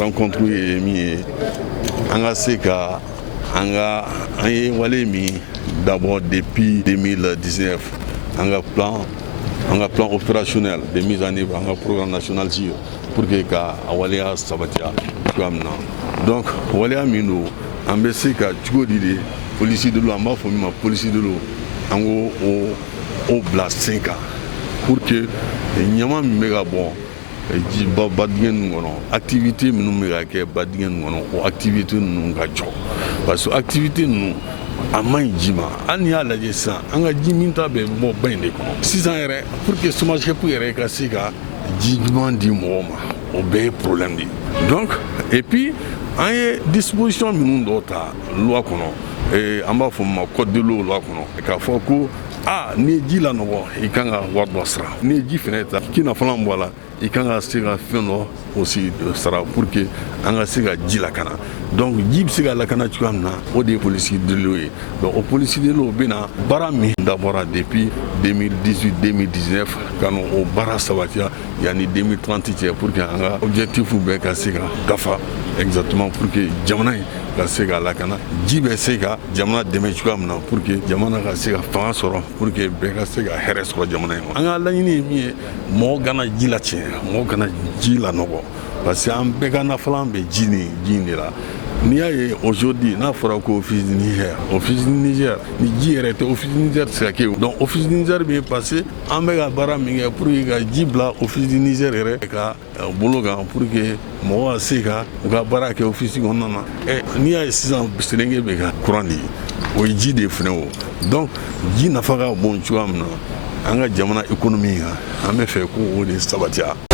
rencontre ye min ye an ka se ka an ye wale min d'abord depuis 2019 an ka plan opérationnel de mise en œuvre an ka programme national ci pour que ka a waleya sabatiya cogoya min na donc waleya min do an bɛ se ka cogo di de polisi de lo an b'a fɔ min ma polisi de lo an ko o bila sen kan pour que ɲama min bɛ ka bɔ badingɛ ninnu kɔnɔ activité minnu bɛ ka kɛ badingɛ ninnu kɔnɔ o activité ninnu ka jɔ parce que activité ninnu a man ɲi ji ma hali n'i y'a lajɛ sisan an ka ji min ta bɛ bɔ ba in de kɔnɔ sisan yɛrɛ pour que SOMAGEP yɛrɛ ka se ka ji ɲuman di mɔgɔw ma o bɛɛ ye problème de ye donc et puis an ye disposition minnu dɔw ta loi kɔnɔ an b'a fɔ min ma code de l'eau loi kɔnɔ k'a fɔ ko n'i ye ji lanɔgɔ i kan ka wari dɔ sara n'i ye ji fɛnɛ ta k'i nafalan bɔ a la i kan ka se ka fɛn dɔ aussi sara pour que an ka se ka ji lakana donc ji bɛ se ka lakana cogoya min na o de ye polisi de l'eau ye donc o polisi de l'eau bɛ na baara min dabɔra depuis 2018-2019 ka n'o baara sabatiya yanni 2030 cɛ pour que an ka objectif bɛɛ ka se ka dafa exactement pour que jamana in ka se ka lakana ji bɛ se ka jamana dɛmɛ cogoya min na pour que jamana ka se ka fanga sɔrɔ pour que bɛɛ ka se ka hɛrɛ sɔrɔ jamana in kɔnɔ an ka laɲini ye min ye mɔgɔ kana ji latiɲɛ mɔgɔ kana ji lanɔgɔ parce que an bɛɛ ka nafalan bɛ ji in de la n'i y'a ye aujourd'hui n'a fɔra ko office du Niger ni ji yɛrɛ tɛ office du Niger tɛ se ka kɛ donc office du Niger bɛ parce que an bɛ ka baara min kɛ pour que ka ji bila office du Niger yɛrɛ ka bolo kan pour que mɔgɔ ka se ka u ka baara kɛ office kɔnɔna na n'i y'a ye sisan Selinge bɛ ka courant di o ye ji de fɛnɛ o donc ji nafa ka bon cogoya min na an ka jamana économie kan an bɛ fɛ ko o de sabatiya